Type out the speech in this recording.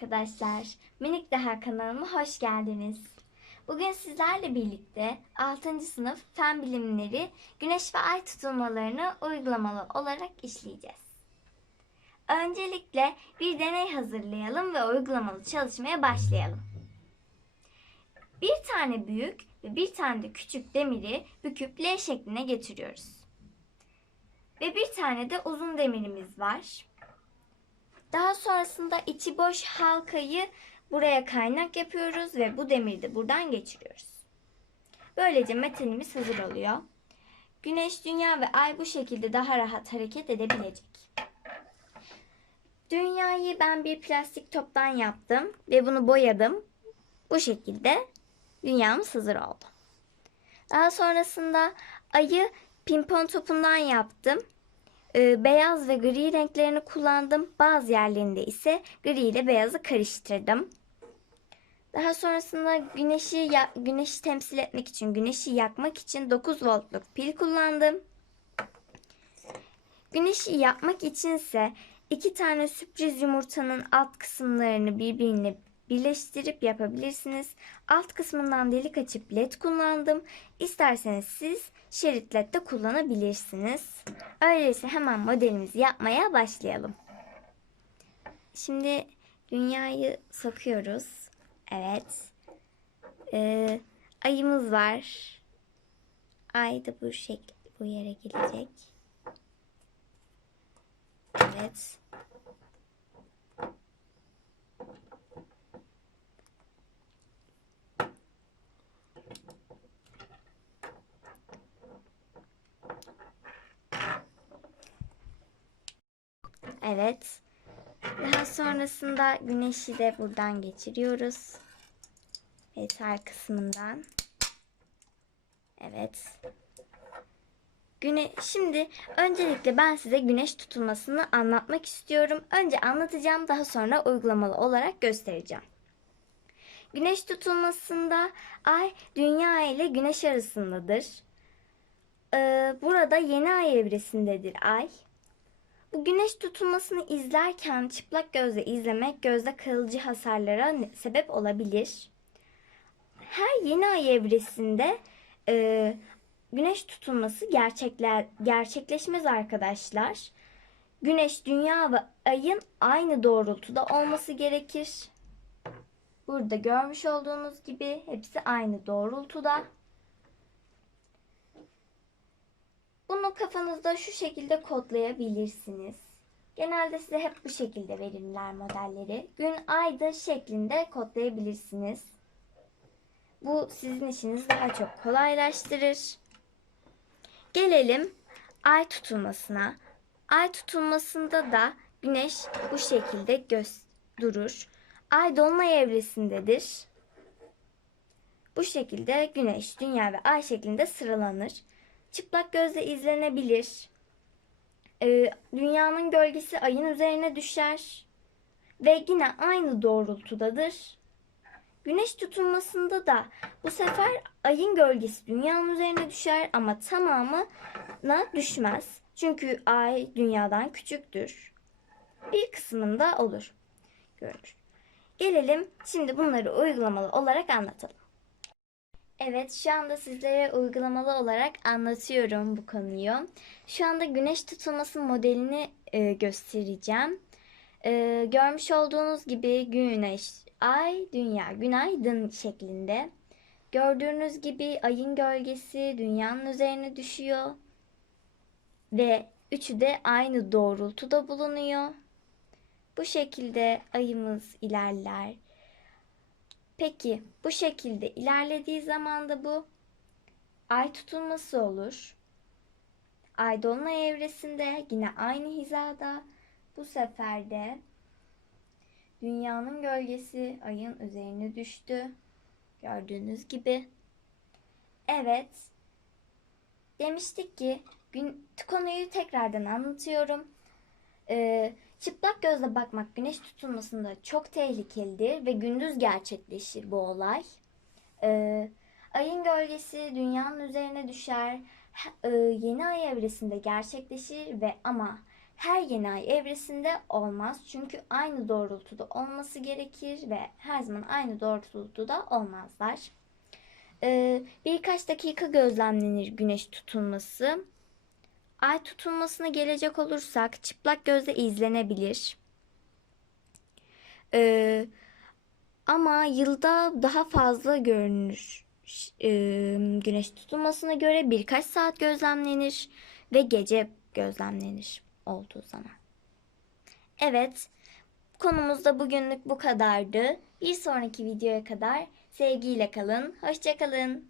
arkadaşlar. Minik Daha kanalıma hoş geldiniz. Bugün sizlerle birlikte 6. sınıf fen bilimleri güneş ve ay tutulmalarını uygulamalı olarak işleyeceğiz. Öncelikle bir deney hazırlayalım ve uygulamalı çalışmaya başlayalım. Bir tane büyük ve bir tane de küçük demiri büküp L şekline getiriyoruz. Ve bir tane de uzun demirimiz var. Daha sonrasında içi boş halkayı buraya kaynak yapıyoruz ve bu demiri de buradan geçiriyoruz. Böylece metalimiz hazır oluyor. Güneş, dünya ve ay bu şekilde daha rahat hareket edebilecek. Dünyayı ben bir plastik toptan yaptım ve bunu boyadım. Bu şekilde dünyamız hazır oldu. Daha sonrasında ayı pimpon topundan yaptım. Ee, beyaz ve gri renklerini kullandım. Bazı yerlerinde ise gri ile beyazı karıştırdım. Daha sonrasında güneşi güneşi temsil etmek için, güneşi yakmak için 9 voltluk pil kullandım. Güneşi yakmak içinse iki tane sürpriz yumurtanın alt kısımlarını birbirine birleştirip yapabilirsiniz. Alt kısmından delik açıp led kullandım. İsterseniz siz şerit led de kullanabilirsiniz. Öyleyse hemen modelimizi yapmaya başlayalım. Şimdi dünyayı sokuyoruz. Evet. Ee, ayımız var. Ay da bu şekil bu yere gelecek. Evet. Evet. Daha sonrasında güneşi de buradan geçiriyoruz. Metal kısmından. Evet. Güne şimdi öncelikle ben size güneş tutulmasını anlatmak istiyorum. Önce anlatacağım daha sonra uygulamalı olarak göstereceğim. Güneş tutulmasında ay dünya ile güneş arasındadır. Ee, burada yeni ay evresindedir ay. Bu güneş tutulmasını izlerken çıplak gözle izlemek gözde kalıcı hasarlara sebep olabilir. Her yeni ay evresinde e, güneş tutulması gerçekler gerçekleşmez arkadaşlar. Güneş, dünya ve ayın aynı doğrultuda olması gerekir. Burada görmüş olduğunuz gibi hepsi aynı doğrultuda. Bunu kafanızda şu şekilde kodlayabilirsiniz. Genelde size hep bu şekilde verirler modelleri. Gün aydır şeklinde kodlayabilirsiniz. Bu sizin işinizi daha çok kolaylaştırır. Gelelim ay tutulmasına. Ay tutulmasında da güneş bu şekilde göz durur. Ay dolunay evresindedir. Bu şekilde güneş, dünya ve ay şeklinde sıralanır çıplak gözle izlenebilir. Ee, dünyanın gölgesi ayın üzerine düşer ve yine aynı doğrultudadır. Güneş tutulmasında da bu sefer ayın gölgesi dünyanın üzerine düşer ama tamamına düşmez. Çünkü ay dünyadan küçüktür. Bir kısmında olur. Görünür. Gelelim şimdi bunları uygulamalı olarak anlatalım. Evet, şu anda sizlere uygulamalı olarak anlatıyorum bu konuyu. Şu anda güneş tutulması modelini e, göstereceğim. E, görmüş olduğunuz gibi güneş, ay, dünya, günaydın şeklinde. Gördüğünüz gibi ayın gölgesi dünyanın üzerine düşüyor. Ve üçü de aynı doğrultuda bulunuyor. Bu şekilde ayımız ilerler. Peki bu şekilde ilerlediği zaman da bu ay tutulması olur. Ay dolunay evresinde yine aynı hizada bu sefer de dünyanın gölgesi ayın üzerine düştü. Gördüğünüz gibi. Evet. Demiştik ki gün, konuyu tekrardan anlatıyorum. Ee, çıplak gözle bakmak güneş tutulmasında çok tehlikelidir ve gündüz gerçekleşir bu olay. Ee, ayın gölgesi dünyanın üzerine düşer. H- e, yeni ay evresinde gerçekleşir ve ama her yeni ay evresinde olmaz. Çünkü aynı doğrultuda olması gerekir ve her zaman aynı doğrultuda olmazlar. Ee, birkaç dakika gözlemlenir güneş tutulması. Ay tutulmasına gelecek olursak çıplak gözle izlenebilir. Ee, ama yılda daha fazla görünür. Ş- e, güneş tutulmasına göre birkaç saat gözlemlenir ve gece gözlemlenir olduğu zaman. Evet, konumuz da bugünlük bu kadardı. Bir sonraki videoya kadar sevgiyle kalın, hoşça kalın.